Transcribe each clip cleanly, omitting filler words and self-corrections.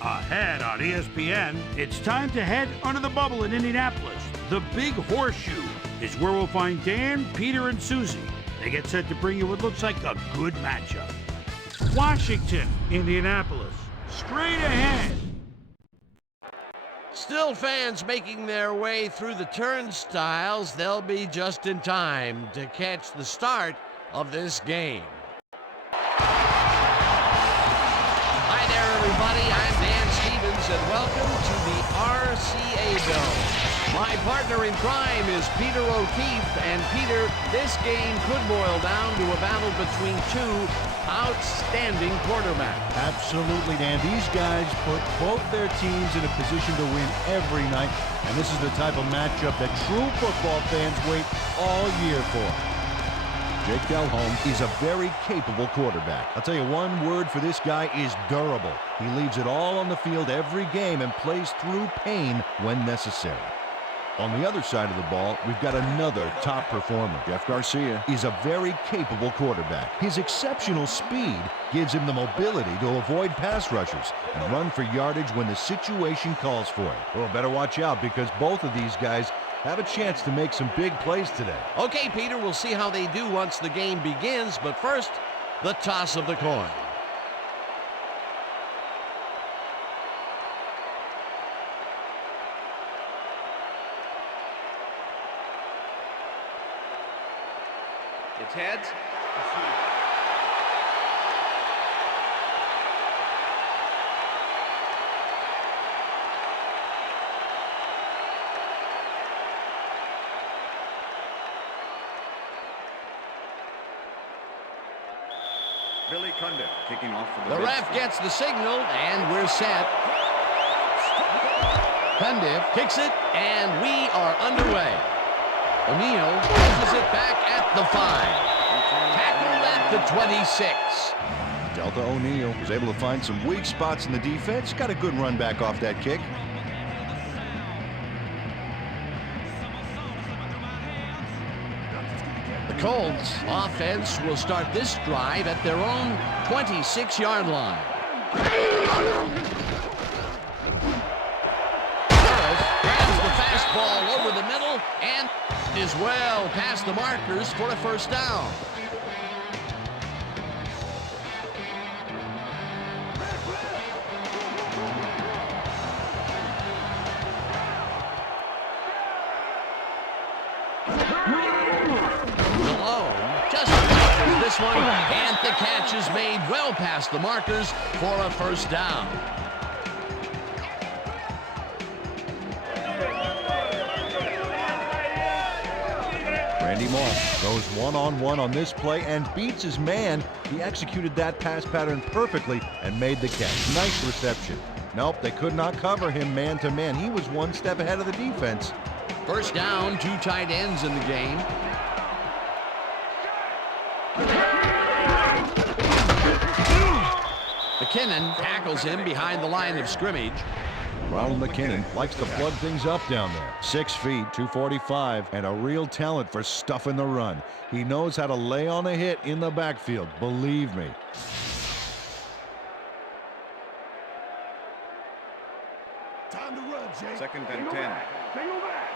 Ahead on ESPN, it's time to head under the bubble in Indianapolis. The Big Horseshoe is where we'll find Dan, Peter, and Susie. They get set to bring you what looks like a good matchup. Washington, Indianapolis, straight ahead. Still fans making their way through the turnstiles. They'll be just in time to catch the start of this game. Hi there, everybody. I'm Dan Stevens, and welcome to the RCA Dome. My partner in crime is Peter O'Keefe, and Peter, this game could boil down to a battle between two outstanding quarterbacks. Absolutely, Dan. These guys put both their teams in a position to win every night, and this is the type of matchup that true football fans wait all year for. Jake Delhomme is a very capable quarterback. I'll tell you, one word for this guy is durable. He leaves it all on the field every game and plays through pain when necessary. On the other side of the ball, we've got another top performer. Jeff Garcia is a very capable quarterback. His exceptional speed gives him the mobility to avoid pass rushers and run for yardage when the situation calls for it. Well, better watch out because both of these guys have a chance to make some big plays today. Okay, Peter, we'll see how they do once the game begins, but first, the toss of the coin. It's heads. Billy Cundiff kicking off for The ref gets the signal, and we're set. Cundiff kicks it, and we are underway. O'Neal pushes it back at the 5. Tackled at the 26. Delta O'Neal was able to find some weak spots in the defense. Got a good run back off that kick. The Colts offense will start this drive at their own 26-yard line. Harris grabs the fastball over the middle and is well past the markers for a first down. This one, and the catch is made well past the markers for a first down. Randy Moss goes one-on-one on this play and beats his man. He executed that pass pattern perfectly and made the catch. Nice reception. Nope, they could not cover him man-to-man. He was one step ahead of the defense. First down, two tight ends in the game. McKinnon tackles him behind the line of scrimmage. Ronald McKinnon likes to plug things up down there. 6 feet, 245, and a real talent for stuffing the run. He knows how to lay on a hit in the backfield, believe me. Time to run, Jake. Second and 10.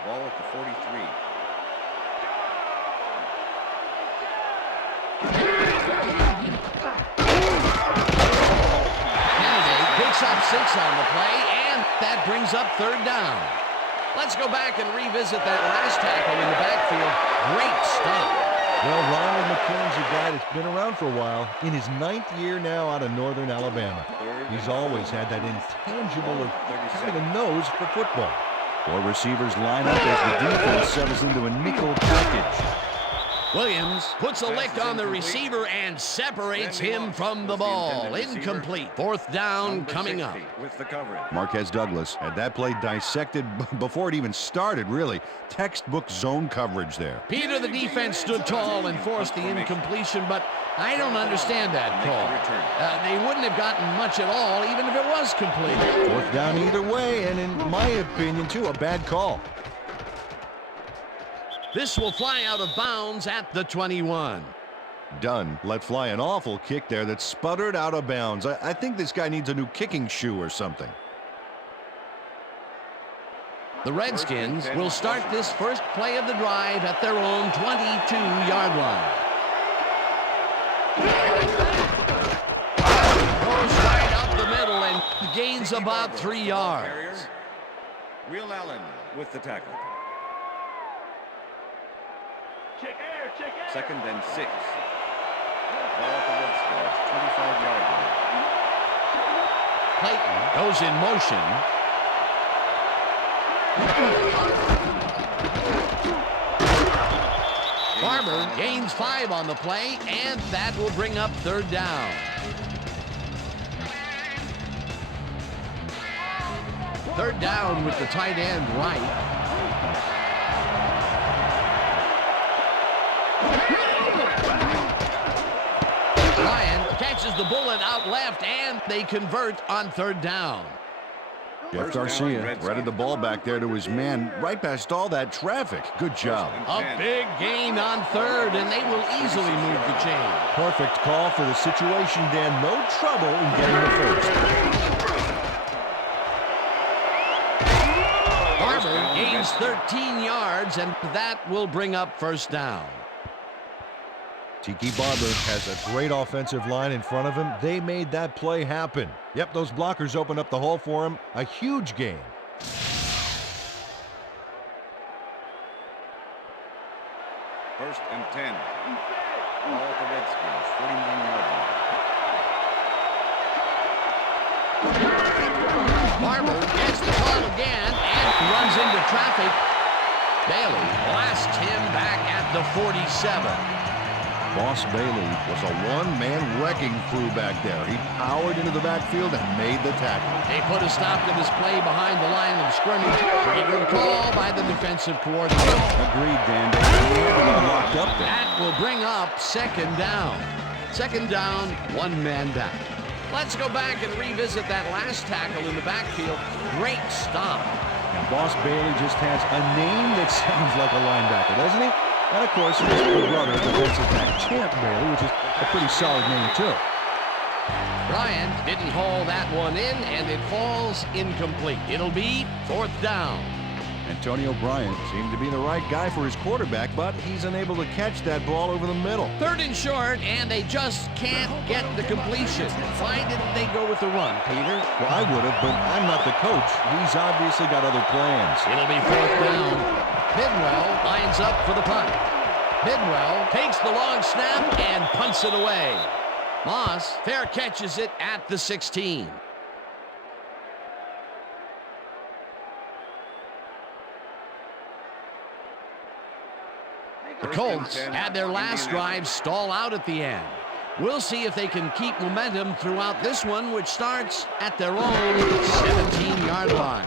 Ball at the 43. Picks up 6 on the play, and that brings up third down. Let's go back and revisit that last tackle in the backfield. Great stop. Well, Ronald McKinnon's a guy that's been around for a while. In his 9th year now out of Northern Alabama. He's always had that intangible of having a nose for football. 4 receivers line up as the defense settles into a nickel package. Williams puts a lick on the receiver and separates him from the ball. Incomplete. Fourth down coming up. With the coverage. Marquez Douglas had that play dissected before it even started, really. Textbook zone coverage there. Peter, the defense stood tall and forced the incompletion, but I don't understand that call. They wouldn't have gotten much at all, even if it was complete. Fourth down either way, and in my opinion, too, a bad call. This will fly out of bounds at the 21. Dunn let fly an awful kick there that sputtered out of bounds. I think this guy needs a new kicking shoe or something. The Redskins will start this first play of the drive at their own 22-yard line. Goes right up the middle and gains about 3 yards. Will Allen with the tackle. Second and 6. Ball at the Redskins, 25-yard line. Clayton goes in motion. Farmer gains 5 on the play, and that will bring up 3rd down. 3rd down with the tight end right. Ryan catches the bullet out left, and they convert on 3rd down. Jeff Garcia threaded the ball back there to his man right past all that traffic. Good job. A big gain on 3rd, and they will easily move the chain. Perfect call for the situation, Dan. No trouble in getting the first. Farmer gains 13 yards, and that will bring up 1st down. Tiki Barber has a great offensive line in front of him. They made that play happen. Yep, those blockers opened up the hole for him. A huge gain. First and 10. Ball at the Redskins, 49 yard line. Barber gets the call again and runs into traffic. Bailey blasts him back at the 47. Boss Bailey was a one-man wrecking crew back there. He powered into the backfield and made the tackle. They put a stop to this play behind the line of scrimmage. A good call by the defensive coordinator. Agreed, Dan. They had him locked up there. That will bring up 2nd down. 2nd down, 1 man down. Let's go back and revisit that last tackle in the backfield. Great stop. And Boss Bailey just has a name that sounds like a linebacker, doesn't he? And, of course, his big brother, defensive back Champ Bailey, which is a pretty solid name, too. Bryant didn't haul that one in, and it falls incomplete. It'll be 4th down. Antonio Bryant seemed to be the right guy for his quarterback, but he's unable to catch that ball over the middle. 3rd and short, and they just can't get the completion. Why didn't they go with the run, Peter? Well, I would have, but I'm not the coach. He's obviously got other plans. It'll be 4th down. Bidwell lines up for the punt. Bidwell takes the long snap and punts it away. Moss fair catches it at the 16. The Colts had their last drive stall out at the end. We'll see if they can keep momentum throughout this one, which starts at their own 17-yard line.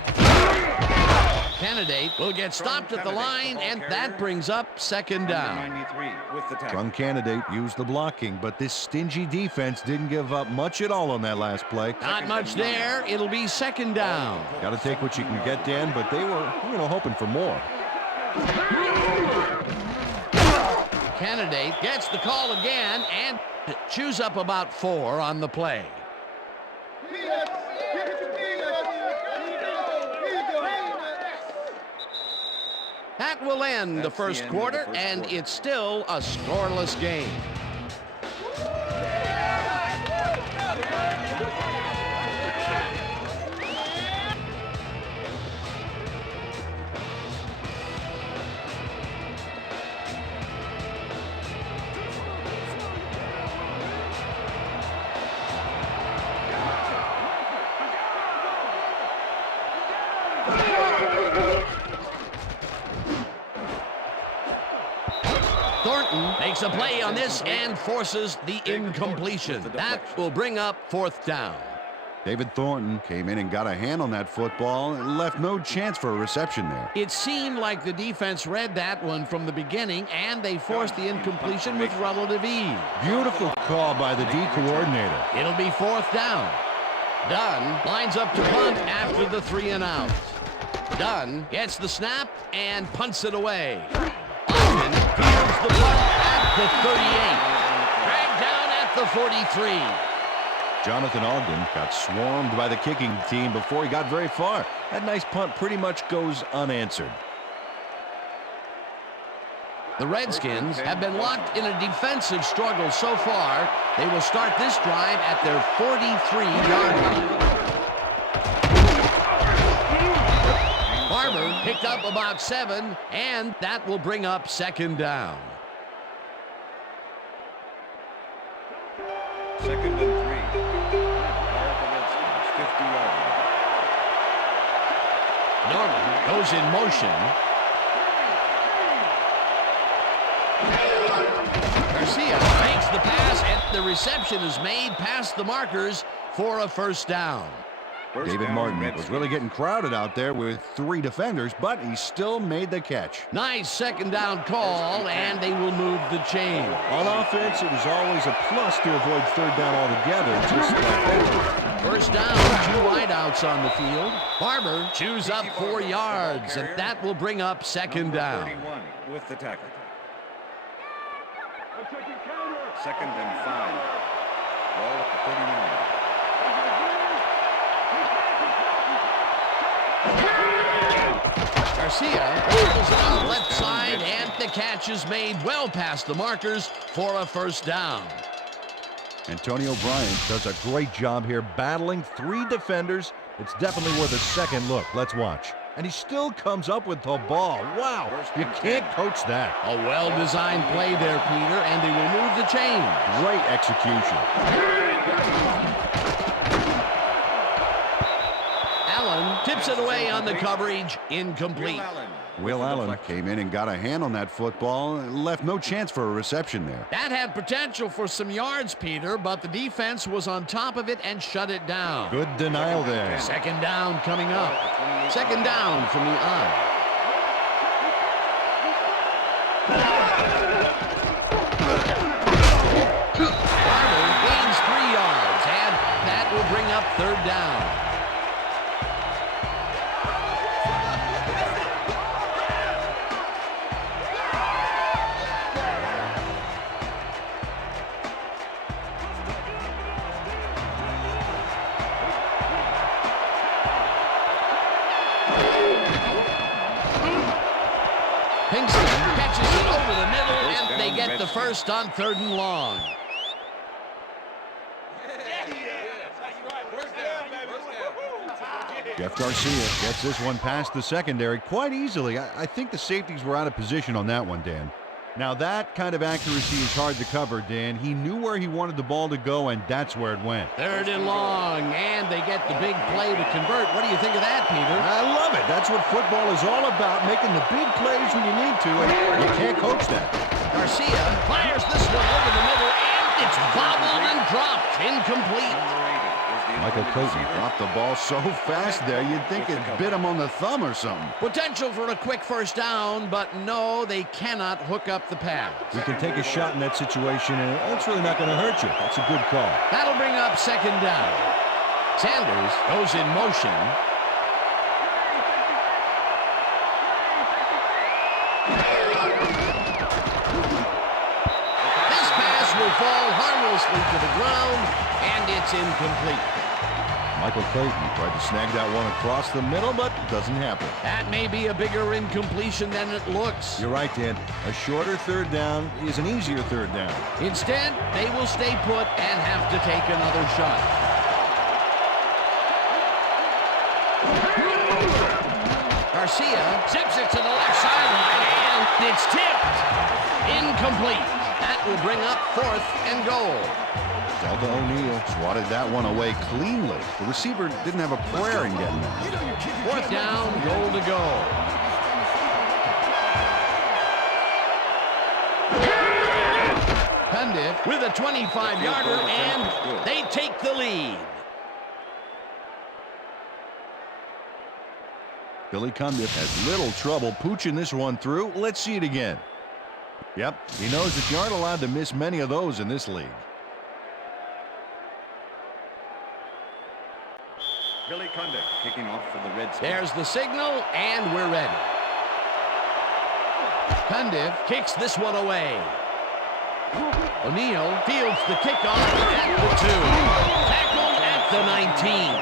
Candidate will get stopped at the line, and that brings up 2nd down. Strong Candidate used the blocking, but this stingy defense didn't give up much at all on that last play. Not much there. It'll be 2nd down. Got to take what you can get, Dan, but they were, hoping for more. Candidate gets the call again and chews up about 4 on the play. That will end the first quarter, and it's still a scoreless game. Thornton makes a play on this and forces the incompletion. That will bring up 4th down. David Thornton came in and got a hand on that football and left no chance for a reception there. It seemed like the defense read that one from the beginning, and they forced the incompletion with relative ease. Beautiful call by the D coordinator. It'll be 4th down. Dunn lines up to punt after the 3 and out. Dunn gets the snap and punts it away. Fields the punt at the 38. the 43. Jonathan Ogden got swarmed by the kicking team before he got very far. That nice punt pretty much goes unanswered. The Redskins have been locked in a defensive struggle so far. They will start this drive at their 43-yard line. Barber picked up about 7, and that will bring up second down. Second and 3. Ball at the Redskins, 50-yard line. Norman goes in motion. Garcia makes the pass, and the reception is made past the markers for a first down. David Martin was really getting crowded out there with 3 defenders, but he still made the catch. Nice second down call, and they will move the chain. On offense, it was always a plus to avoid third down altogether, just like that. First down, 2 wideouts on the field. Barber chews up 4 yards, and that will bring up second down. 31 with the tackle. Second and 5. Ball at the 39. Garcia pulls it on the left side, and the catch is made well past the markers for a first down. Antonio Bryant does a great job here battling 3 defenders. It's definitely worth a second look. Let's watch. And he still comes up with the ball. Wow, you can't coach that. A well-designed play there, Peter, and they will move the chain. Great execution. Allen tips it away on the coverage, incomplete. Will Allen came in and got a hand on that football and left no chance for a reception there. That had potential for some yards, Peter, but the defense was on top of it and shut it down. Good denial there. Second down coming up. Second down from the eye. Barber gains 3 yards, and that will bring up third down. Catches it over the middle, and they get the first on 3rd and long. Jeff Garcia gets this one past the secondary quite easily. I think the safeties were out of position on that one, Dan. Now that kind of accuracy is hard to cover, Dan. He knew where he wanted the ball to go, and that's where it went. 3rd and long, and they get the big play to convert. What do you think of that, Peter? I love it. That's what football is all about, making the big plays when you need to, and you can't coach that. Garcia fires this one over the middle, and it's bobbled and dropped. Incomplete. Michael Clayton dropped the ball so fast there, you'd think it bit him on the thumb or something. Potential for a quick first down, but no, they cannot hook up the pass. You can take a shot in that situation, and it's really not going to hurt you. That's a good call. That'll bring up second down. Sanders goes in motion. This pass will fall harmlessly to the ground, and it's incomplete. Michael Clayton tried to snag that one across the middle, but it doesn't happen. That may be a bigger incompletion than it looks. You're right, Dan. A shorter third down is an easier third down. Instead, they will stay put and have to take another shot. Garcia zips it to the left sideline, and it's tipped. Incomplete. That will bring up 4th and goal. Delta O'Neal swatted that one away cleanly. The receiver didn't have a prayer in getting that. 4th down, goal to go. Cundiff with a 25-yarder, and they take the lead. Billy Cundiff has little trouble pooching this one through. Let's see it again. Yep, he knows that you aren't allowed to miss many of those in this league. Billy Cundiff kicking off for the Redskins. There's the signal, and we're ready. Cundiff kicks this one away. O'Neal fields the kickoff at the 2. Tackled at the 19.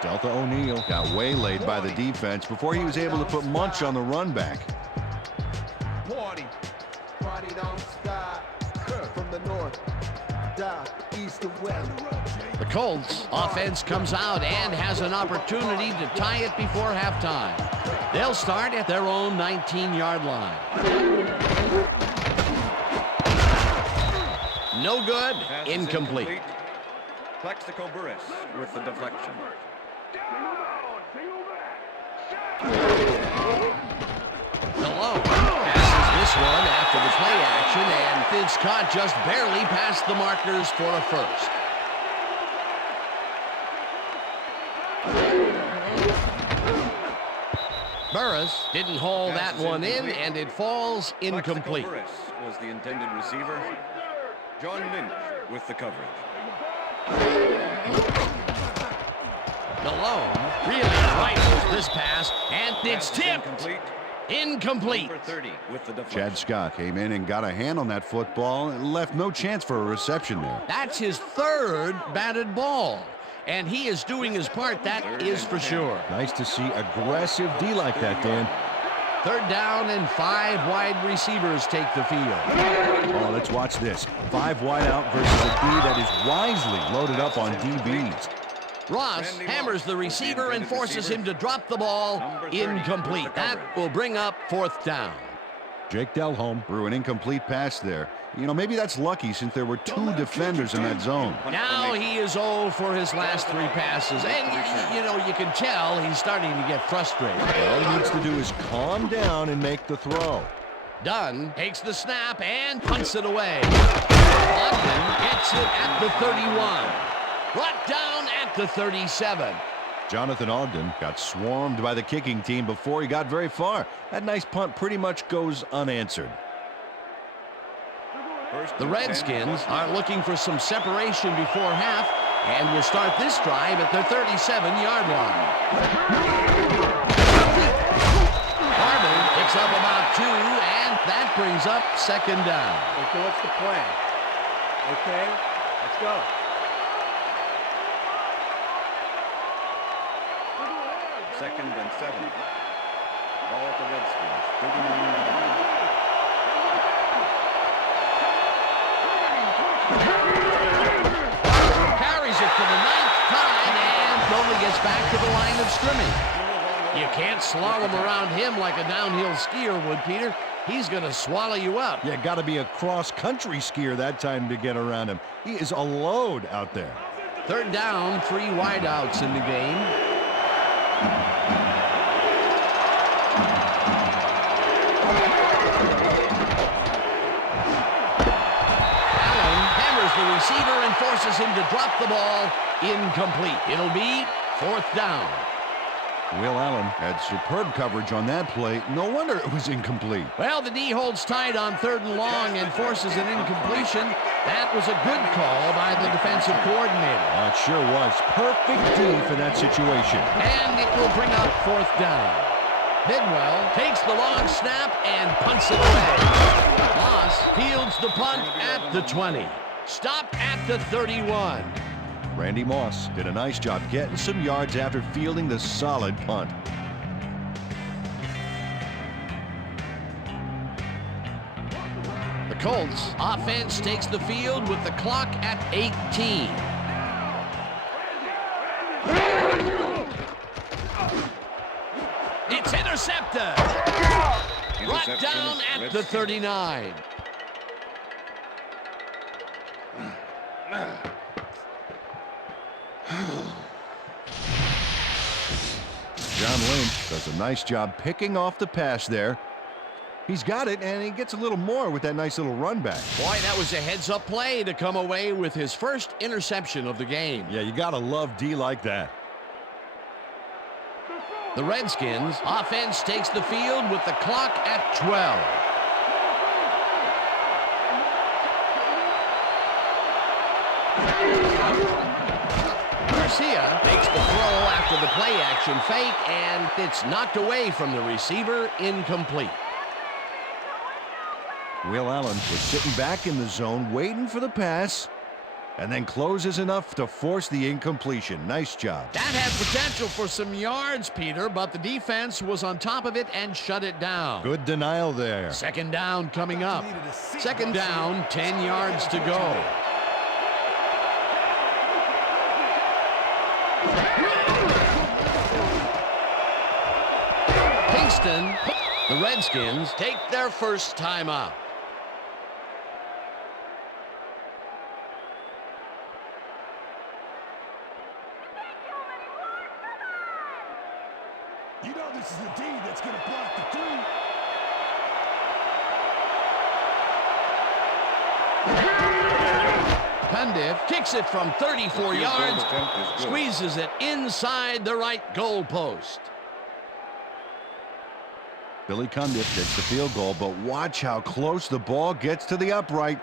Delta O'Neal got waylaid by the defense before he was able to put Munch on the run back. Party don't stop. From the north, down, east to west. The Colts offense comes out and has an opportunity to tie it before halftime. They'll start at their own 19-yard line. No good. Incomplete. Plexico Burris with the deflection. Malone passes this one after the play action, and it's caught just barely past the markers for a first. Burris didn't haul that one in, and it falls incomplete. Burris was the intended receiver. John Lynch with the coverage. Malone really rifles this pass, and it's tipped. Incomplete. Number 30 with the deflection. Chad Scott came in and got a hand on that football and left no chance for a reception there. That's his third batted ball, and he is doing his part, that is for sure. Nice to see aggressive D like that, Dan. 3rd down and 5 wide receivers take the field. Oh, let's watch this. 5 wide out versus a D that is wisely loaded up on DBs. Ross hammers the receiver and forces him to drop the ball. Incomplete. That will bring up 4th down. Jake Delhomme threw an incomplete pass there. You know, maybe that's lucky since there were 2 defenders in that zone. Now he is 0 for his last 3 passes. And, you know, you can tell he's starting to get frustrated. All he needs to do is calm down and make the throw. Dunn takes the snap and punts it away. Ogden gets it at the 31. Brought down at the 37. Jonathan Ogden got swarmed by the kicking team before he got very far. That nice punt pretty much goes unanswered. The Redskins are looking for some separation before half and will start this drive at their 37-yard line. Harmon picks up about 2, and that brings up 2nd down. Okay, what's the plan? Okay, let's go. Second and 7. Ball at the Redskins. 39. Carries it for the 9th time and only gets back to the line of scrimmage. You can't slalom around him like a downhill skier would, Peter. He's going to swallow you up. Yeah, got to be a cross-country skier that time to get around him. He is a load out there. 3rd down, 3 wideouts in the game. Allen hammers the receiver and forces him to drop the ball. Incomplete. It'll be 4th down. Will Allen had superb coverage on that play. No wonder it was incomplete. Well, the D holds tight on 3rd and long and forces an incompletion. That was a good call by the defensive coordinator. It sure was. Perfect D for that situation. And it will bring up 4th down. Bidwell takes the long snap and punts it away. Moss fields the punt at the 20. Stopped at the 31. Randy Moss did a nice job getting some yards after fielding the solid punt. The Colts offense takes the field with the clock at 18. It's intercepted. Brought down at the 39. John Lynch does a nice job picking off the pass there. He's got it, and he gets a little more with that nice little run back. Boy, that was a heads-up play to come away with his first interception of the game. Yeah, you got to love D like that. The Redskins offense takes the field with the clock at 12. Garcia makes the throw after the play-action fake, and it's knocked away from the receiver, incomplete. Will Allen was sitting back in the zone waiting for the pass, and then closes enough to force the incompletion. Nice job. That had potential for some yards, Peter, but the defense was on top of it and shut it down. Good denial there. Second down coming up. Second down, 10 yards to go. Kingston, the Redskins take their first timeout. You know this is the D that's going to block the three. Cundiff kicks it from 34 yards, squeezes it inside the right goal post. Billy Cundiff gets the field goal, but watch how close the ball gets to the upright.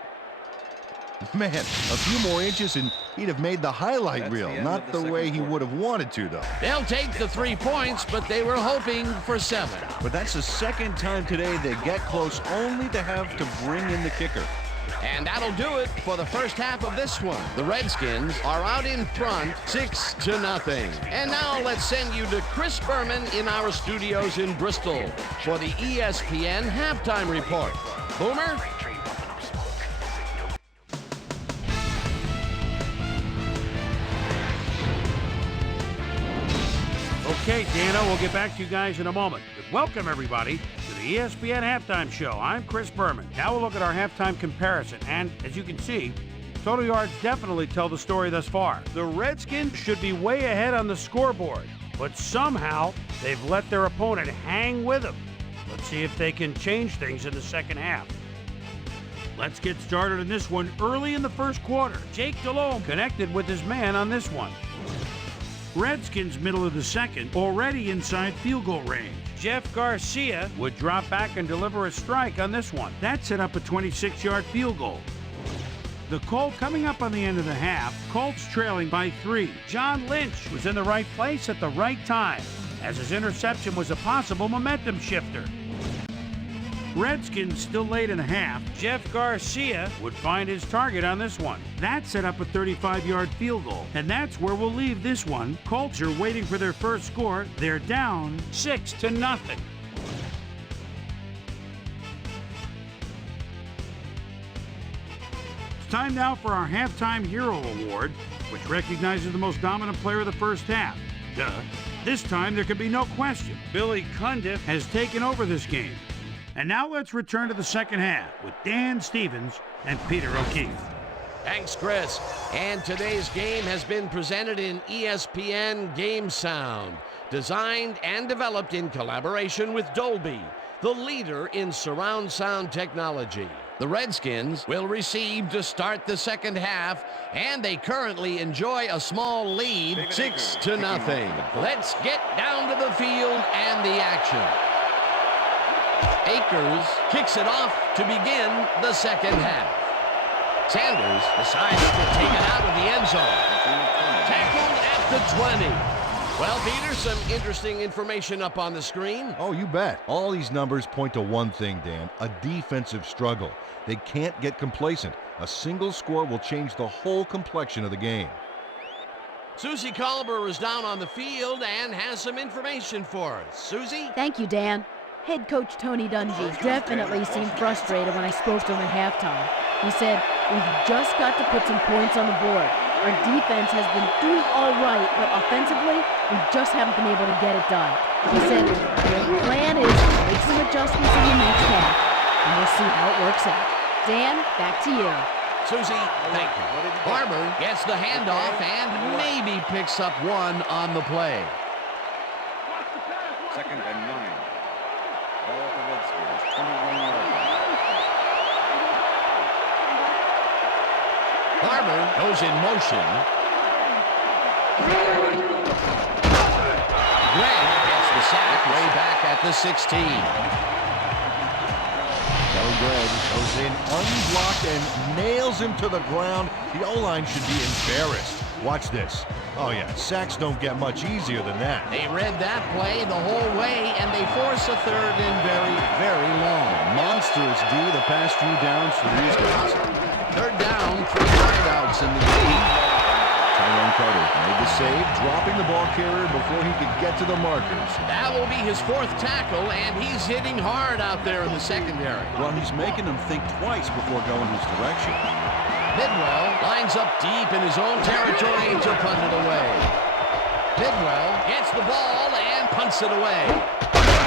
Man, a few more inches and he'd have made the highlight reel. Not the way he would have wanted to, though. They'll take the 3 points, but they were hoping for 7. But that's the second time today they get close, only to have to bring in the kicker. And that'll do it for the first half of this one. The Redskins are out in front, 6-0. And now let's send you to Chris Berman in our studios in Bristol for the ESPN Halftime Report. Boomer? Okay, Dano, we'll get back to you guys in a moment. But welcome, everybody, to the ESPN Halftime Show. I'm Chris Berman. Now we'll look at our halftime comparison. And as you can see, total yards definitely tell the story thus far. The Redskins should be way ahead on the scoreboard, but somehow they've let their opponent hang with them. Let's see if they can change things in the second half. Let's get started in this one early in the first quarter. Jake Delhomme connected with his man on this one. Redskins middle of the second, already inside field goal range. Jeff Garcia would drop back and deliver a strike on this one. That set up a 26-yard field goal. The Colts coming up on the end of the half, Colts trailing by 3. John Lynch was in the right place at the right time, as his interception was a possible momentum shifter. Redskins still late in the half. Jeff Garcia would find his target on this one. That set up a 35-yard field goal, and that's where we'll leave this one. Colts are waiting for their first score. They're down 6-0. It's time now for our Halftime Hero Award, which recognizes the most dominant player of the first half. Duh. This time there can be no question. Billy Cundiff has taken over this game. And now let's return to the second half with Dan Stevens and Peter O'Keefe. Thanks, Chris. And today's game has been presented in ESPN Game Sound, designed and developed in collaboration with Dolby, the leader in surround sound technology. The Redskins will receive to start the second half, and they currently enjoy a small lead, 6-0. Let's get down to the field and the action. Akers kicks it off to begin the second half. Sanders decides to take it out of the end zone. Tackled at the 20. Well, Peter, some interesting information up on the screen. Oh, you bet. All these numbers point to one thing, Dan, a defensive struggle. They can't get complacent. A single score will change the whole complexion of the game. Susie Colber is down on the field and has some information for us. Susie? Thank you, Dan. Head coach Tony Dungy definitely seemed frustrated when I spoke to him at halftime. He said, "We've just got to put some points on the board. Our defense has been doing all right, but offensively, we just haven't been able to get it done." He said, "The plan is to make some adjustments in the next half, and we'll see how it works out." Dan, back to you. Susie, thank you. Barber gets the handoff and maybe picks up one on the play. Second and 9. Ball at the Redskins, 21 yards. Barber goes in motion. Greg gets the sack way back at the 16. So Greg goes in unblocked and nails him to the ground. The O-line should be embarrassed. Watch this. Oh yeah, sacks don't get much easier than that. They read that play the whole way, and they force a third and very, very long. Monstrous D the past few downs for these guys. Third down, 3 wideouts in the lead. Tyrone Carter made the save, dropping the ball carrier before he could get to the markers. That will be his 4th tackle, and he's hitting hard out there in the secondary. Well, he's making them think twice before going his direction. Bidwell lines up deep in his own territory to punt it away. Bidwell gets the ball and punts it away.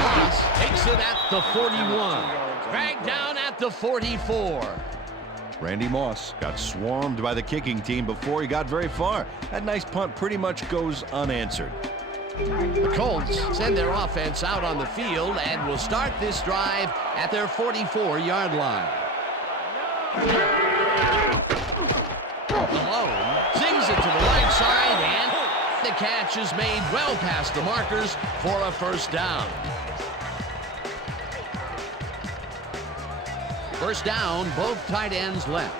Moss takes it at the 41. Dragged down at the 44. Randy Moss got swarmed by the kicking team before he got very far. That nice punt pretty much goes unanswered. The Colts send their offense out on the field and will start this drive at their 44-yard line. Malone sings it to the right side, and the catch is made well past the markers for a first down. First down, both tight ends left.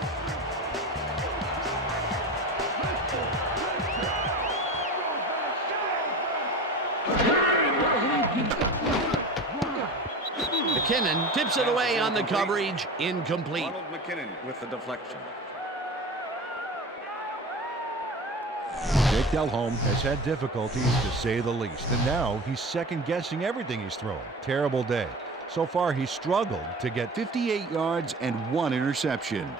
McKinnon tips it away on the coverage, incomplete. Ronald McKinnon with the deflection. Jake Delhomme has had difficulties, to say the least, and now he's second-guessing everything he's throwing. Terrible day. So far, he's struggled to get 58 yards and 1 interception.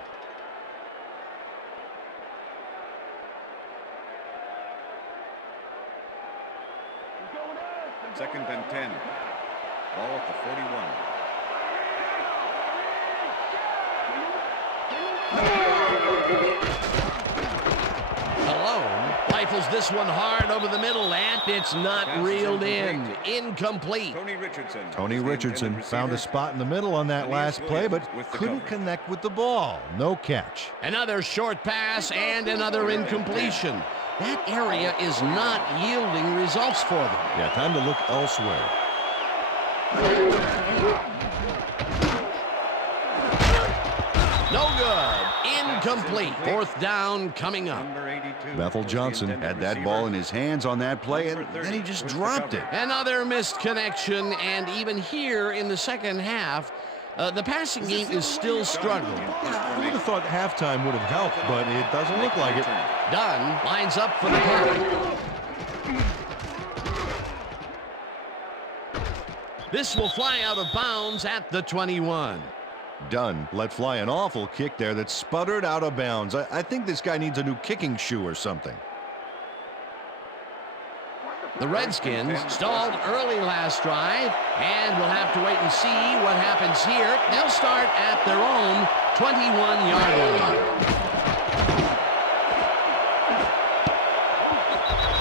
Second and 10. Ball at the 41. Malone rifles this one hard over the middle, and it's not reeled in. Incomplete. Tony Richardson found a spot in the middle on that last play, but couldn't connect with the ball. No catch. Another short pass and another incompletion. That area is not yielding results for them. Yeah, time to look elsewhere. No good. Incomplete. Fourth down coming up. Bethel Johnson had that ball in his hands on that play, and then he just dropped it. Another missed connection, and even here in the second half, the passing game is still struggling. I would have thought halftime would have helped, but it doesn't look like it. Dunn lines up for the punt. This will fly out of bounds at the 21. Dunn let fly an awful kick there that sputtered out of bounds. I think this guy needs a new kicking shoe or something. The Redskins stalled early last drive, and we'll have to wait and see what happens here. They'll start at their own 21-yard line.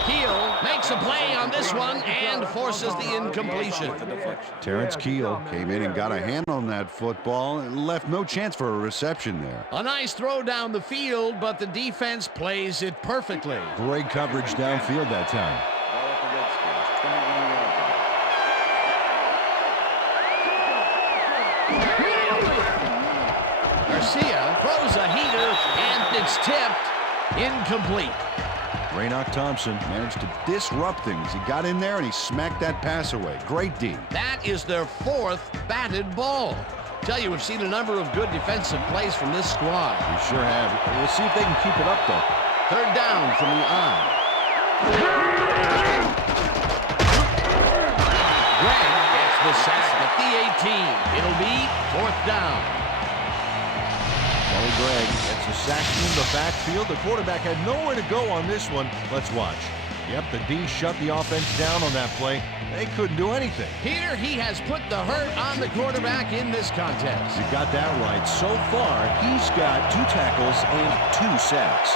Keel makes a play on this one and forces the incompletion. Terrence Keel came in and got a hand on that football and left no chance for a reception there. A nice throw down the field, but the defense plays it perfectly. Great coverage downfield that time. Garcia throws a heater, and it's tipped. Incomplete. Raynoch Thompson managed to disrupt things. He got in there and he smacked that pass away. Great D. That is their 4th batted ball. Tell you, we've seen a number of good defensive plays from this squad. We sure have. We'll see if they can keep it up, though. Third down from the eye. Greg gets the sack at the 18. It'll be 4th down. Kelly Gregg gets a sack in the backfield. The quarterback had nowhere to go on this one. Let's watch. Yep, the D shut the offense down on that play. They couldn't do anything. Here he has put the hurt on the quarterback in this contest. You got that right. So far, he's got 2 tackles and 2 sacks.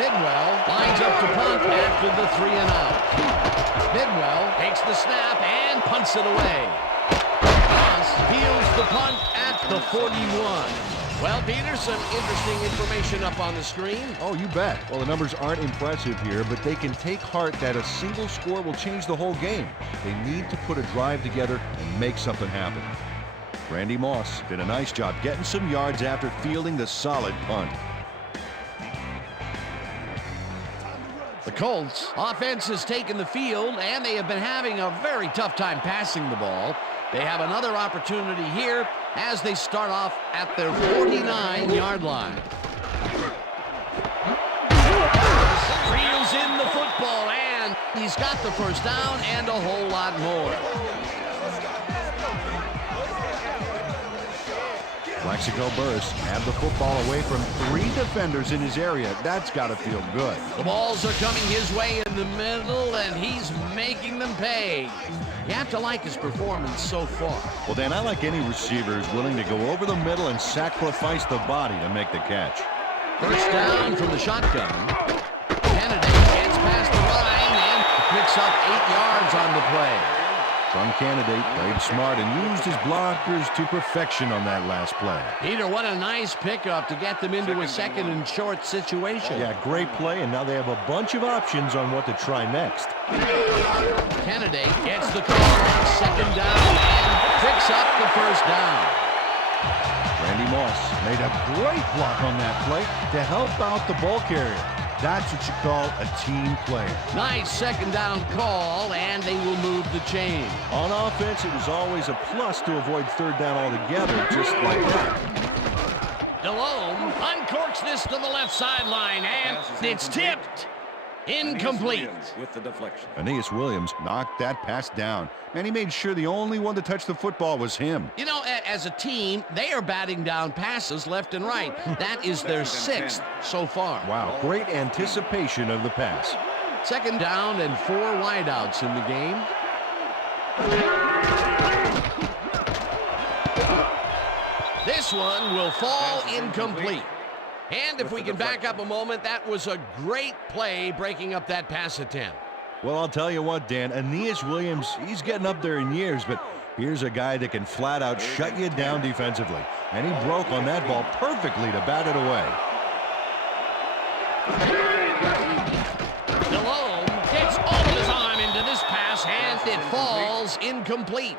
Bidwell lines up to punt after the 3 and out. Bidwell takes the snap and punts it away. Ross fields the punt at the 41. Well, Peter, some interesting information up on the screen. Oh, you bet. Well, the numbers aren't impressive here, but they can take heart that a single score will change the whole game. They need to put a drive together and make something happen. Randy Moss did a nice job getting some yards after fielding the solid punt. The Colts offense has taken the field, and they have been having a very tough time passing the ball. They have another opportunity here as they start off at their 49-yard line. Reels in the football, and he's got the first down and a whole lot more. Plaxico Burress had the football away from 3 defenders in his area. That's got to feel good. The balls are coming his way in the middle, and he's making them pay. You have to like his performance so far. Well, Dan, I like any receiver who's willing to go over the middle and sacrifice the body to make the catch. First down from the shotgun. Kennedy gets past the line and picks up 8 yards on the play. Some candidate played smart and used his blockers to perfection on that last play. Peter, what a nice pickup to get them into a second and short situation. Yeah, great play, and now they have a bunch of options on what to try next. Kennedy gets the call on second down and picks up the first down. Randy Moss made a great block on that play to help out the ball carrier. That's what you call a team player. Nice second down call, and they will move the chain. On offense, it was always a plus to avoid third down altogether, just like that. Delhomme uncorks this to the left sideline, and it's tipped. Incomplete. With the deflection. Aeneas Williams knocked that pass down, and he made sure the only one to touch the football was him. You know, as a team, they are batting down passes left and right. That is their 6th so far. Wow, great anticipation of the pass. Second down and 4 wideouts in the game. This one will fall incomplete. And if we can back up a moment, that was a great play breaking up that pass attempt. Well, I'll tell you what, Dan, Aeneas Williams, he's getting up there in years, but here's a guy that can flat out shut you down defensively. And he broke on that ball perfectly to bat it away. Delhomme gets all of his arm into this pass, and it falls incomplete.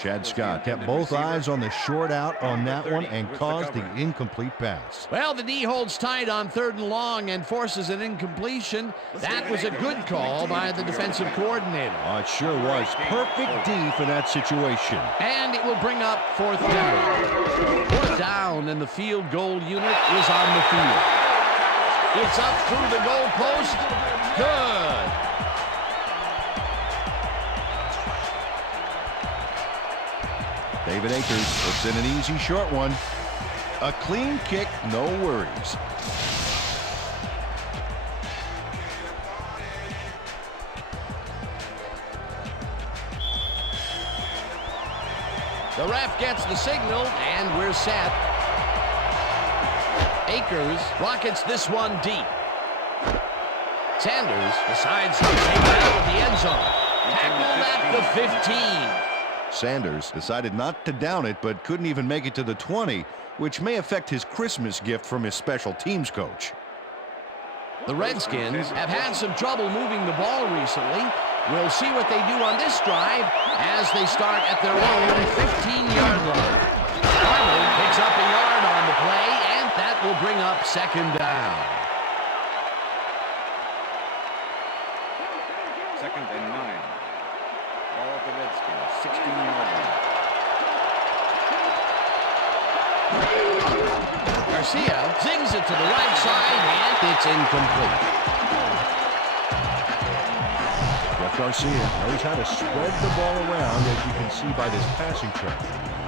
Chad Scott kept both eyes on the short out on that one and caused the incomplete pass. Well, the D holds tight on 3rd and long and forces an incompletion. That was a good call by the defensive coordinator. Oh, it sure was. Perfect D for that situation. And it will bring up 4th down. 4th down, and the field goal unit is on the field. It's up through the goal post. Good. David Akers puts in an easy short one. A clean kick, no worries. The ref gets the signal, and we're set. Akers rockets this one deep. Sanders decides to take it out of the end zone. Tackled at the 15. Sanders decided not to down it, but couldn't even make it to the 20, which may affect his Christmas gift from his special teams coach. The Redskins have had some trouble moving the ball recently. We'll see what they do on this drive as they start at their own 15-yard line. Arnold picks up a yard on the play, and that will bring up 2nd down. 2nd and 9. Ball at the Redskins, 16-yard line. Garcia zings it to the right side, and it's incomplete. Jeff Garcia knows how to spread the ball around, as you can see by this passing chart.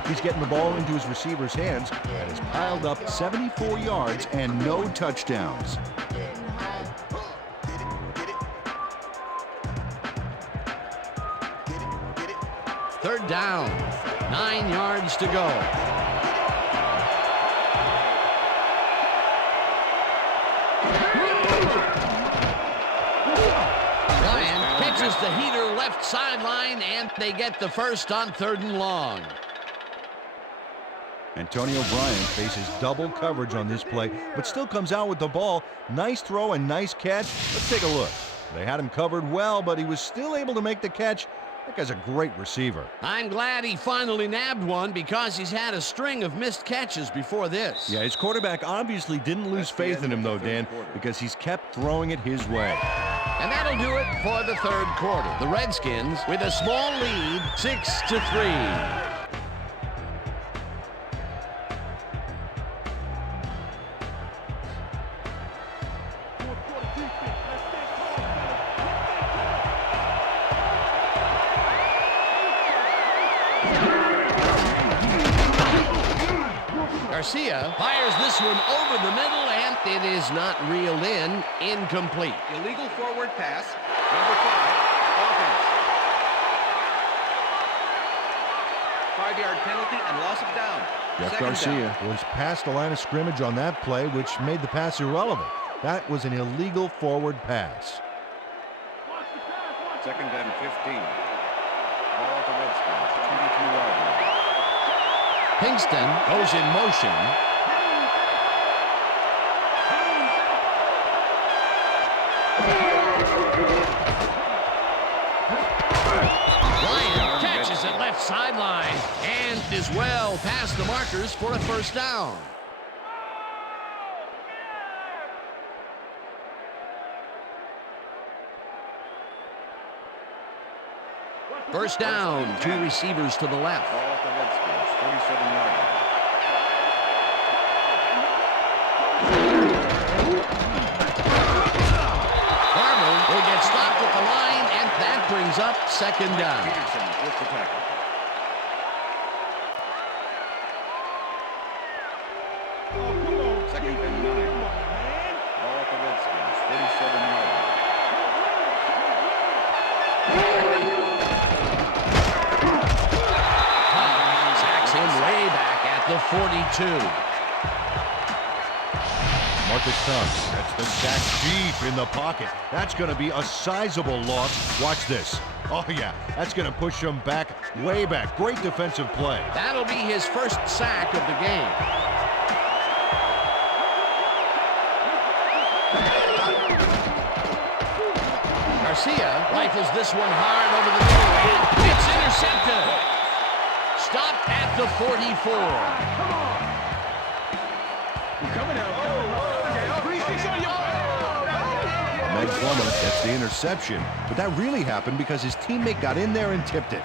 He's getting the ball into his receiver's hands and has piled up 74 yards and no touchdowns. Third down, 9 yards to go. Ryan catches the heater left sideline, and they get the first on 3rd and long. Antonio Bryant faces double coverage on this play, but still comes out with the ball. Nice throw and nice catch. Let's take a look. They had him covered well, but he was still able to make the catch. That guy's a great receiver. I'm glad he finally nabbed one because he's had a string of missed catches before this. Yeah, his quarterback obviously didn't lose faith in him, though, Dan, because he's kept throwing it his way. And that'll do it for the third quarter. The Redskins with a small lead, 6-3. Garcia fires this one over the middle, and it is not reeled in. Incomplete. Illegal forward pass, number 5, offense. 5-yard penalty and loss of down. Jeff Garcia was past the line of scrimmage on that play, which made the pass irrelevant. That was an illegal forward pass. 2nd and 15. Ball at the Redskins, 22-yard line. Pinkston goes in motion. Ryan catches it left sideline and is well past the markers for a first down. First down, 2 receivers to the left. Ball at the Redskins, 37-yard line. Barber will get stopped at the line, and that brings up second down. Peterson with the tackle. Second and 9. Ball at the Redskins, 37-yard line. Sacks him way back at the 42. Marcus Tubbs gets the sack deep in the pocket. That's going to be a sizable loss. Watch this. Oh, yeah, that's going to push him back, way back. Great defensive play. That'll be his first sack of the game. Garcia rifles this one hard over the middle, and it's intercepted. Stopped at the 44. Meg Plummer gets the interception, but that really happened because his teammate got in there and tipped it.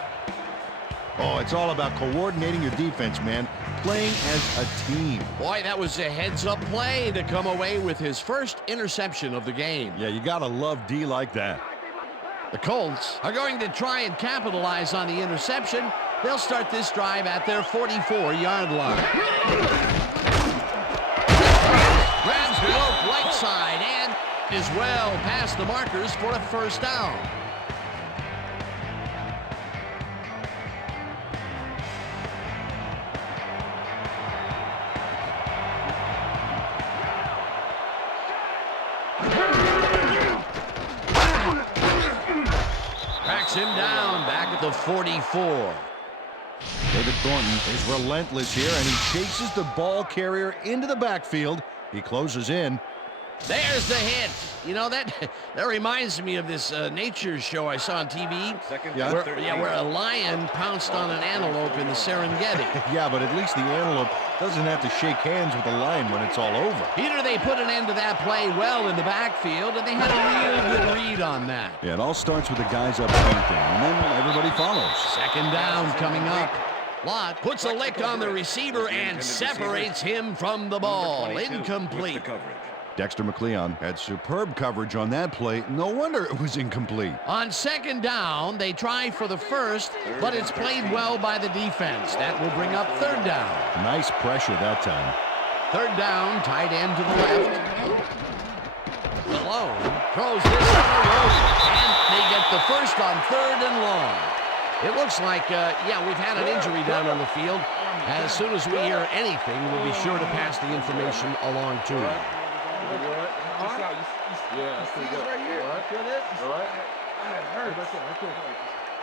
Oh, it's all about coordinating your defense, man. Playing as a team. Boy, that was a heads-up play to come away with his first interception of the game. Yeah, you gotta love D like that. The Colts are going to try and capitalize on the interception. They'll start this drive at their 44-yard line. Grabs the rope right side and is well past the markers for a first down. Tracks him down back at the 44. David Thornton is relentless here, and he chases the ball carrier into the backfield. He closes in. There's the hit. You know, that reminds me of this nature show I saw on TV. Where a lion pounced on an antelope in the Serengeti. Yeah, but at least the antelope doesn't have to shake hands with the lion when it's all over. Peter, they put an end to that play well in the backfield, and they had a real good read on that. Yeah, it all starts with the guys up painting, and then everybody follows. Second down coming up. Lott puts a lick on the receiver and separates him from the ball. Incomplete. Dexter McLeon had superb coverage on that play. No wonder it was incomplete. On second down, they try for the first, but it's played well by the defense. That will bring up third down. Nice pressure that time. Third down, tight end to the left. Malone throws this on the road, and they get the first on third and long. It looks like, we've had an injury down on the field. As soon as we hear anything, we'll be sure to pass the information along to him. Yeah, that's pretty good. Right here. All right. Feel this? All right. That hurts. Right there.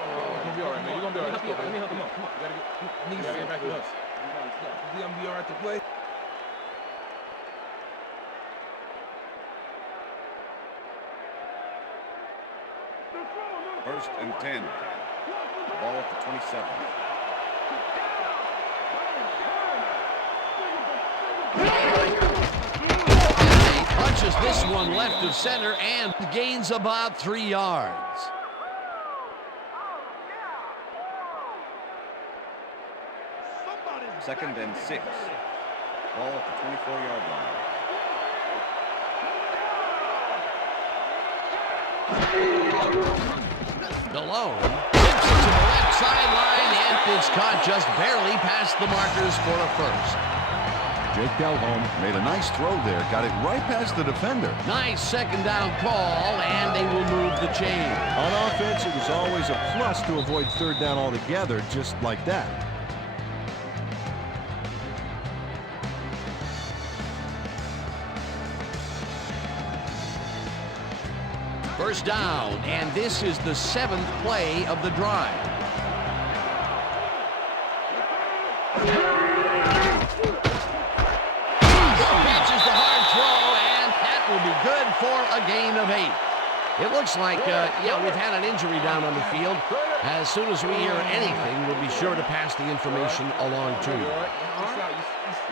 You're gonna be all right, man. You're gonna be all right. Let me help him up. Come on. You gotta get back to us. You're gonna be all right to play. First and 10. Ball at the 27. He punches this one left of center and gains about 3 yards. Second and 6. Ball at the 24-yard line. Malone hits it to the left sideline, and it's caught just barely past the markers for a first. Jake Delhomme made a nice throw there, got it right past the defender. Nice second down call, and they will move the chain. On offense, it was always a plus to avoid third down altogether, just like that. First down, and this is the 7th play of the drive. Catches the hard throw, and that will be good for a gain of 8. It looks like, we've had an injury down on the field. As soon as we hear anything, we'll be sure to pass the information along to you.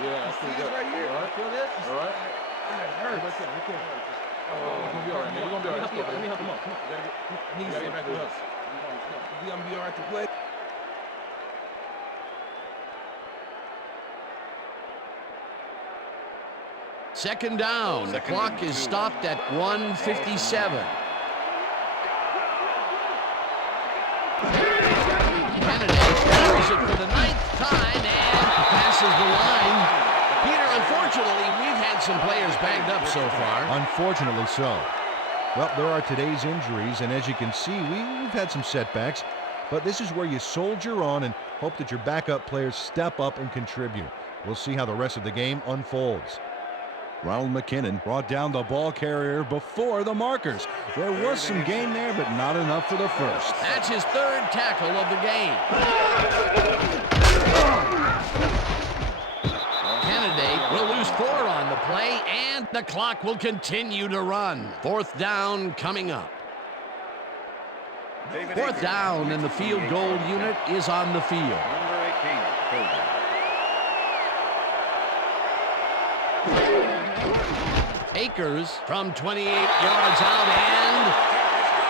Yeah, that's pretty good. All right, feel this? All right. It hurts. You're gonna be all right, man. You're gonna be all right. Let me help him up. Come on. You gotta get back with us. You're gonna be all right to play. Second down. The clock is stopped at 1:57. Kennedy carries it for the 9th time and passes the line. Peter, unfortunately, we've had some players banged up so far. Unfortunately so. Well, there are today's injuries, and as you can see, we've had some setbacks, but this is where you soldier on and hope that your backup players step up and contribute. We'll see how the rest of the game unfolds. Ronald McKinnon brought down the ball carrier before the markers. There was some gain there, but not enough for the first. That's his 3rd tackle of the game. Kennedy will lose 4 on the play, and the clock will continue to run. 4th down coming up. 4th down, and the field goal unit is on the field. Number 18, Colts. Akers from 28 yards out, and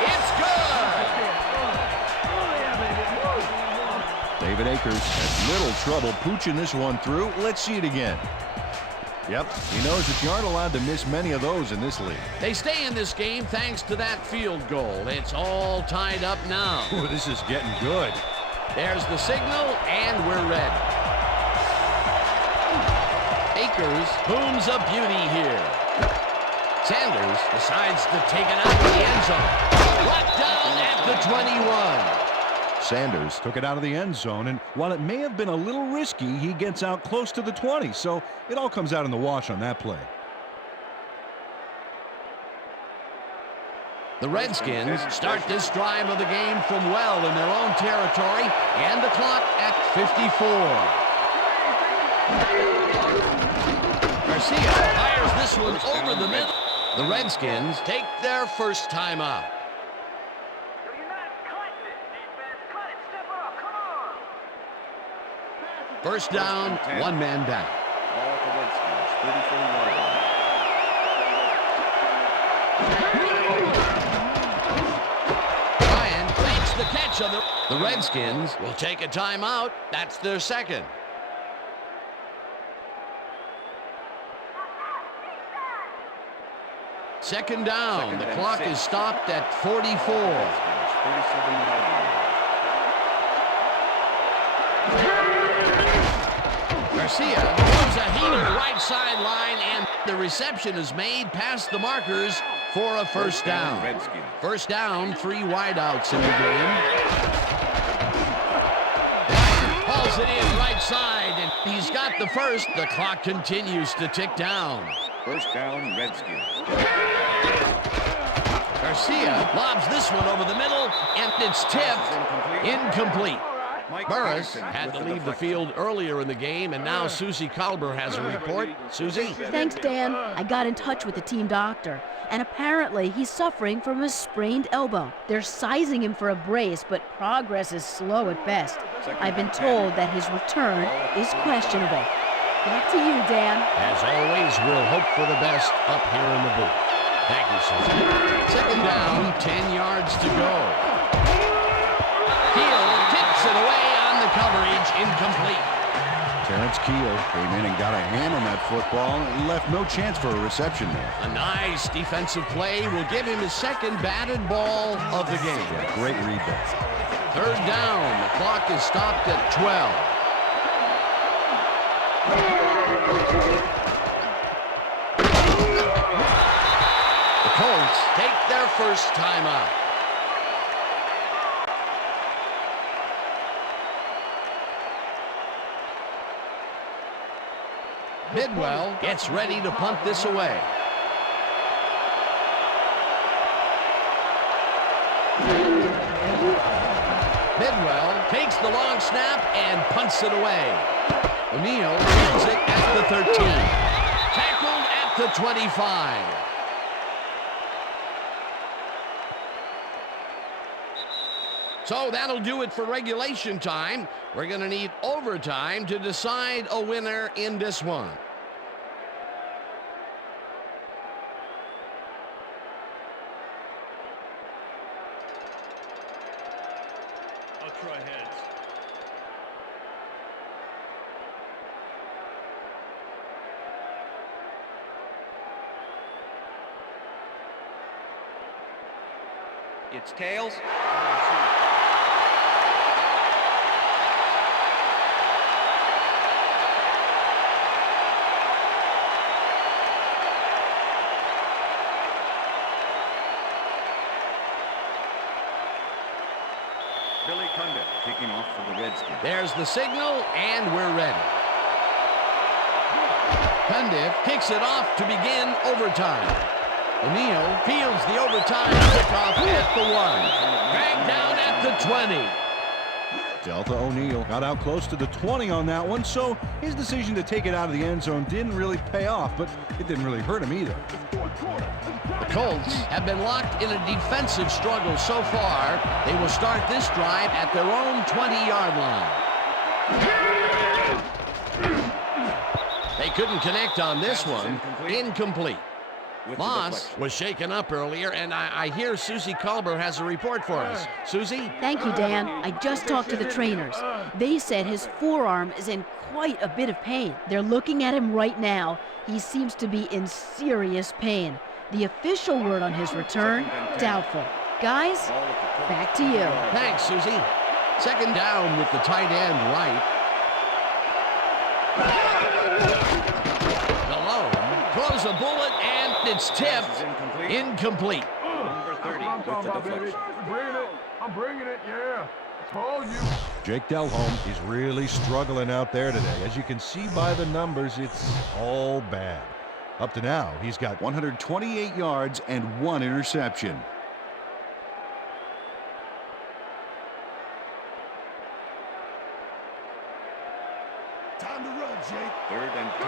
it's good! David Akers had little trouble pooching this one through. Let's see it again. Yep, he knows that you aren't allowed to miss many of those in this league. They stay in this game thanks to that field goal. It's all tied up now. Ooh, this is getting good. There's the signal, and we're ready. Akers booms a beauty here. Sanders decides to take it out of the end zone. Brought down at the 21. Sanders took it out of the end zone, and while it may have been a little risky, he gets out close to the 20, so it all comes out in the wash on that play. The Redskins start this drive of the game from well in their own territory, and the clock at 54. Garcia fires this one over the middle. The Redskins take their first time out. First down, 1 man down. Ball at the Redskins, 34-yard line. Ryan fakes the catch of the Redskins will take a timeout. That's their second. Second down. The clock is stopped at 44. Garcia moves a heater right sideline, and the reception is made past the markers for a first down. First down, 3 wideouts in the game. Hauls it in right side, and he's got the first. The clock continues to tick down. First down, Redskins. Garcia lobs this one over the middle, and it's tipped incomplete. Burris had to leave the field earlier in the game, and now Susie Colber has a report. Susie? Thanks, Dan. I got in touch with the team doctor, and apparently he's suffering from a sprained elbow. They're sizing him for a brace, but progress is slow at best. I've been told that his return is questionable. Back to you, Dan. As always, we'll hope for the best up here in the booth. Thank you, Susie. Second down, 10 yards to go. Keel tips it away on the coverage, incomplete. Terrence Keel came in and got a hand on that football and left no chance for a reception there. A nice defensive play will give him his second batted ball of the game. Yeah, great read there. Third down, the clock is stopped at 12. The Colts take their first timeout. Bidwell gets ready to punt this away. Bidwell takes the long snap and punts it away. O'Neal fields it at the 13. Tackled at the 25. So that'll do it for regulation time. We're going to need overtime to decide a winner in this one. I'll try heads. It's tails. Kicking off for the Redskins. There's the signal, and we're ready. Cundiff kicks it off to begin overtime. O'Neal fields the overtime kickoff at the 1. Dragged down at the 20. Delta O'Neal got out close to the 20 on that one, so his decision to take it out of the end zone didn't really pay off, but it didn't really hurt him either. The Colts have been locked in a defensive struggle so far. They will start this drive at their own 20-yard line. They couldn't connect on this one. Incomplete. Moss was shaken up earlier, and I hear Susie Colber has a report for us. Susie? Thank you, Dan. I just talked to the trainers. They said his forearm is in quite a bit of pain. They're looking at him right now. He seems to be in serious pain. The official word on his return, doubtful. Guys, back to you. Thanks, Susie. Second down with the tight end right. Malone throws a bullet, and it's tipped. Incomplete. Number 30 with the deflection. I'm bringing it, yeah. Told you. Jake Delhomme is really struggling out there today. As you can see by the numbers, it's all bad. Up to now, he's got 128 yards and 1 interception. Time to run, Jake. 3rd and 10.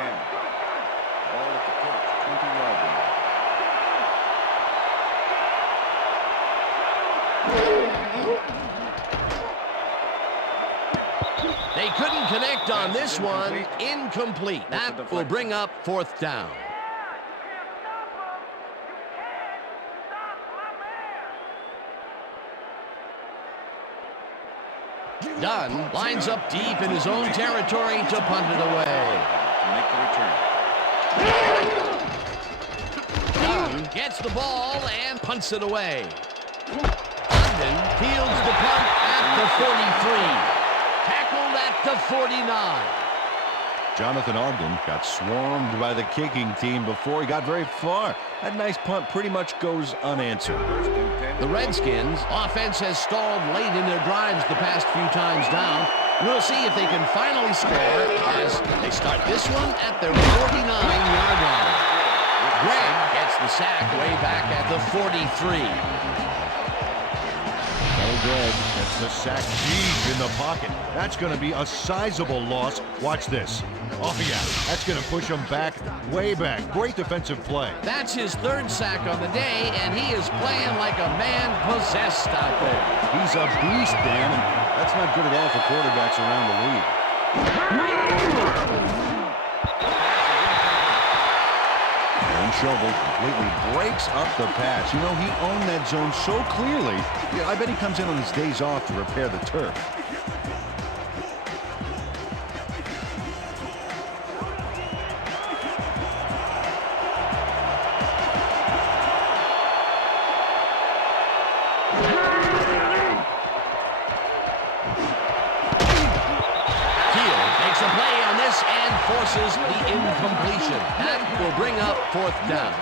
Ball at the Colts 20-yard line. They couldn't connect on this one. Incomplete. That will bring up 4th down. Dunn lines up deep in his own territory to punt it away. To make the return. Dunn gets the ball and punts it away. London fields the punt at the 43. Tackled at the 49. Jonathan Ogden got swarmed by the kicking team before he got very far. That nice punt pretty much goes unanswered. The Redskins' offense has stalled late in their drives the past few times down. We'll see if they can finally score as they start this one at their 49-yard line. Greg gets the sack way back at the 43. That'll Greg gets the sack deep in the pocket. That's going to be a sizable loss. Watch this. Oh, yeah, that's going to push him back, way back. Great defensive play. That's his third sack on the day, and he is playing like a man possessed out there. He's a beast, Dan, and that's not good at all for quarterbacks around the league. And Shovel completely breaks up the pass. You know, he owned that zone so clearly. Yeah, I bet he comes in on his days off to repair the turf. Forces the incompletion. That will bring up fourth down.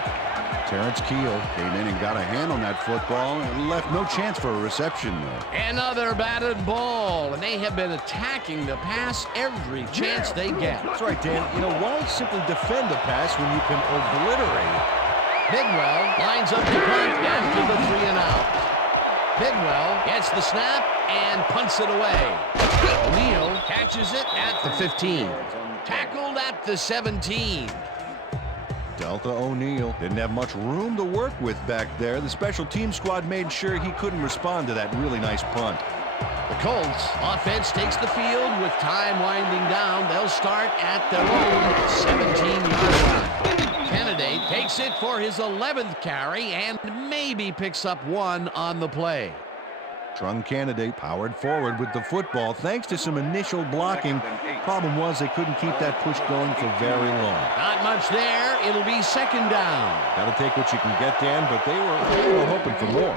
Terrence Keel came in and got a hand on that football and left no chance for a reception there. Another batted ball, and they have been attacking the pass every chance they get. That's right, Dan. You know, why simply defend the pass when you can obliterate it? Bidwell lines up the punt after the 3 and out. Bidwell gets the snap and punts it away. O'Neal catches it at the 15. Tackled at the 17. Delta O'Neal didn't have much room to work with back there. The special team squad made sure he couldn't respond to that really nice punt. The Colts offense takes the field with time winding down. They'll start at their own 17-yard line. Candidate takes it for his 11th carry and maybe picks up one on the play. Trung Candidate powered forward with the football thanks to some initial blocking. Problem was they couldn't keep that push going for very long. Not much there. It'll be second down. Got to take what you can get, Dan, but they were hoping for more.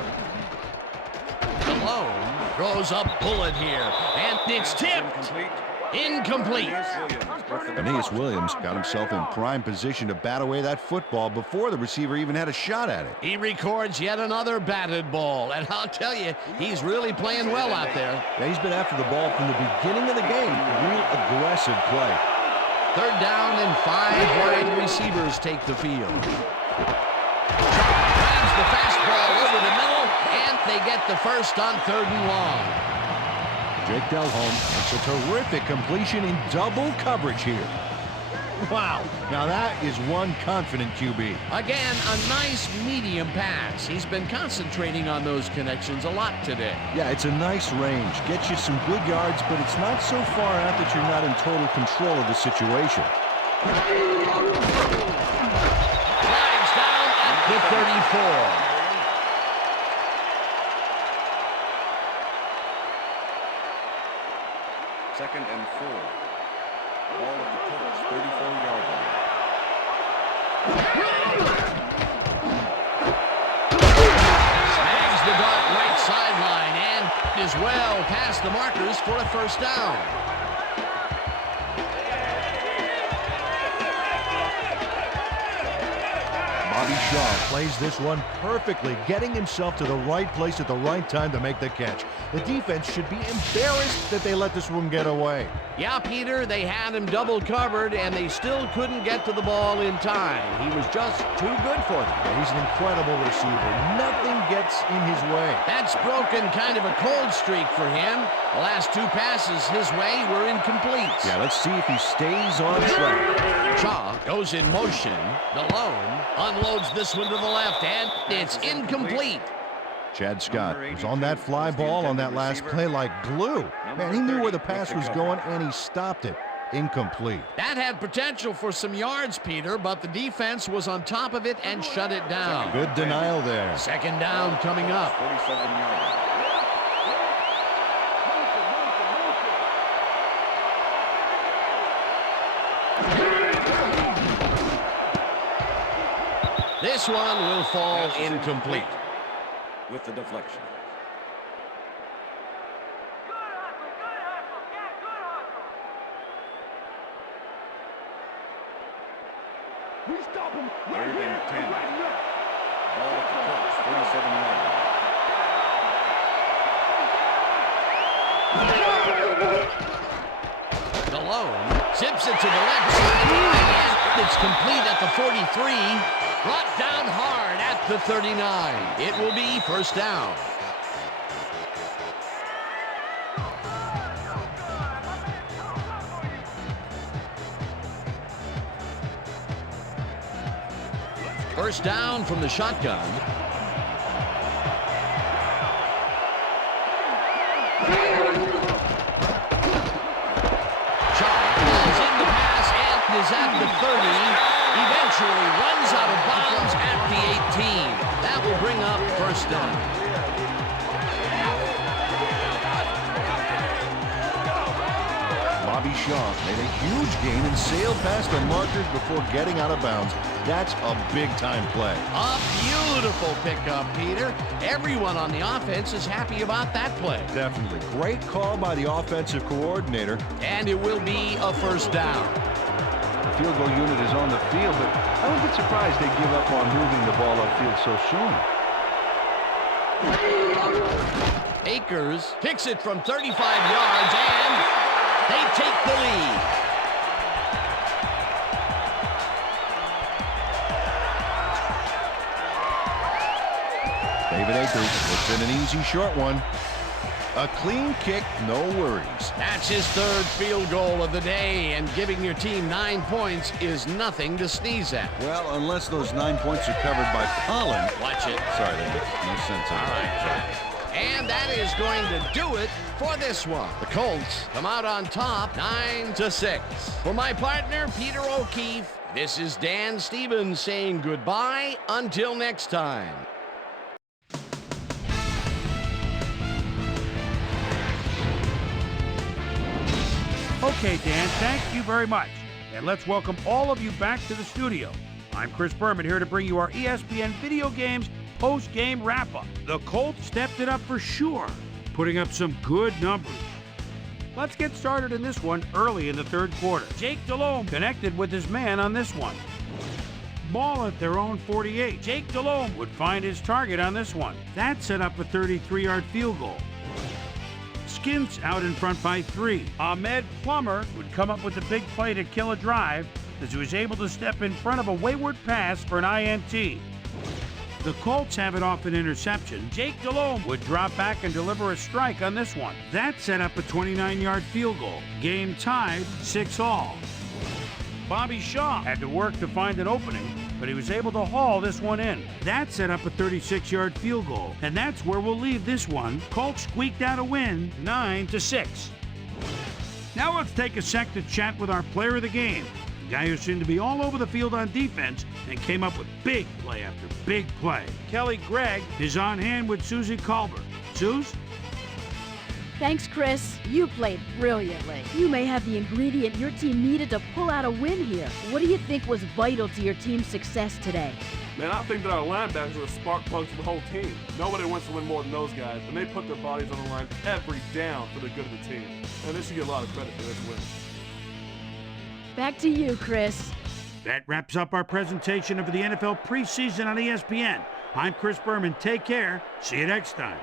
Malone throws a bullet here, and it's tipped. Incomplete. Aeneas Williams got himself in prime position to bat away that football before the receiver even had a shot at it. He records yet another batted ball, and I'll tell you, he's really playing well out there. Yeah, he's been after the ball from the beginning of the game. Real aggressive play. Third down and 5 wide receivers take the field. Grabs the fastball over the middle, and they get the first on 3rd and long. Jake Delhomme makes a terrific completion in double coverage here. Wow, now that is one confident QB. Again, a nice medium pass. He's been concentrating on those connections a lot today. Yeah, it's a nice range. Gets you some good yards, but it's not so far out that you're not in total control of the situation. Flags down at the 34. Second and 4. Ball at the Colts, 34-yard line. Snags the dart right sideline and is well past the markers for a first down. Bobby Shaw plays this one perfectly, getting himself to the right place at the right time to make the catch. The defense should be embarrassed that they let this one get away. Yeah, Peter, they had him double covered, and they still couldn't get to the ball in time. He was just too good for them. Yeah, he's an incredible receiver. Nothing gets in his way. That's broken kind of a cold streak for him. The last 2 passes his way were incomplete. Yeah, let's see if he stays on track. Shaw goes in motion. Malone unloads this one to the left, and it's incomplete. Chad Scott was on that fly ball on that last play like glue. Man, he knew where the pass was going, and he stopped it. Incomplete. That had potential for some yards, Peter, but the defense was on top of it and shut it down. Good denial there. Second down coming up. 47 yards. This one will fall incomplete. With the deflection. We stop him. 3rd and 10. Ball at the Colts, 47-yard line. Malone zips it to the left side, and it's complete at the 43. Brought down hard at the 39. It will be first down. First down from the shotgun. Is at the 30, eventually runs out of bounds at the 18. That will bring up first down. Bobby Shaw made a huge gain and sailed past the markers before getting out of bounds. That's a big-time play. A beautiful pickup, Peter. Everyone on the offense is happy about that play. Definitely. Great call by the offensive coordinator. And it will be a first down. Field goal unit is on the field, but I wouldn't get surprised they give up on moving the ball upfield so soon. Akers kicks it from 35 yards, and they take the lead. David Akers puts in an easy short one. A clean kick, no worries. That's his third field goal of the day, and giving your team 9 points is nothing to sneeze at. Well, unless those 9 points are covered by pollen. Watch it. Sorry, that makes no sense. All right. And that is going to do it for this one. The Colts come out on top 9-6. For my partner, Peter O'Keefe, this is Dan Stevens saying goodbye until next time. Okay, Dan, thank you very much. And let's welcome all of you back to the studio. I'm Chris Berman here to bring you our ESPN Video Games post-game wrap-up. The Colts stepped it up for sure, putting up some good numbers. Let's get started in this one early in the third quarter. Jake Delhomme connected with his man on this one. Ball at their own 48. Jake Delhomme would find his target on this one. That set up a 33-yard field goal. Skins out in front by 3. Ahmed Plummer would come up with a big play to kill a drive as he was able to step in front of a wayward pass for an INT. The Colts have it off an interception. Jake Delhomme would drop back and deliver a strike on this one. That set up a 29-yard field goal. Game tied 6-all. Bobby Shaw had to work to find an opening, but he was able to haul this one in. That set up a 36-yard field goal, and that's where we'll leave this one. Colts squeaked out a win, 9-6. Now let's take a sec to chat with our player of the game, the guy who seemed to be all over the field on defense and came up with big play after big play. Kelly Gregg is on hand with Susie Colbert. Suze? Thanks, Chris. You played brilliantly. You may have the ingredient your team needed to pull out a win here. What do you think was vital to your team's success today? Man, I think that our linebackers are the spark plugs for the whole team. Nobody wants to win more than those guys, and they put their bodies on the line every down for the good of the team. And they should get a lot of credit for this win. Back to you, Chris. That wraps up our presentation of the NFL preseason on ESPN. I'm Chris Berman. Take care. See you next time.